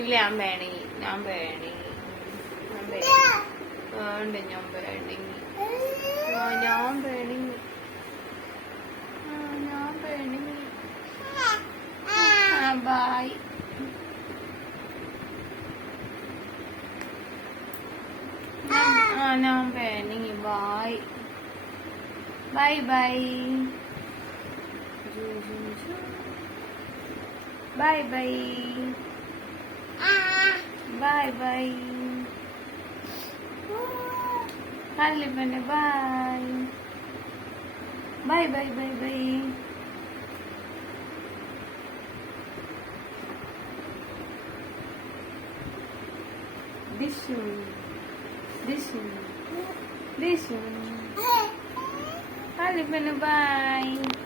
ഇല്ല ഞാൻ വേണി വേണ്ട ഞാൻ വേണി ബൈ ഞാൻ Veni bye bye bye bye bye bye Halli bye bye bye bye bye bye this one Halli bye bye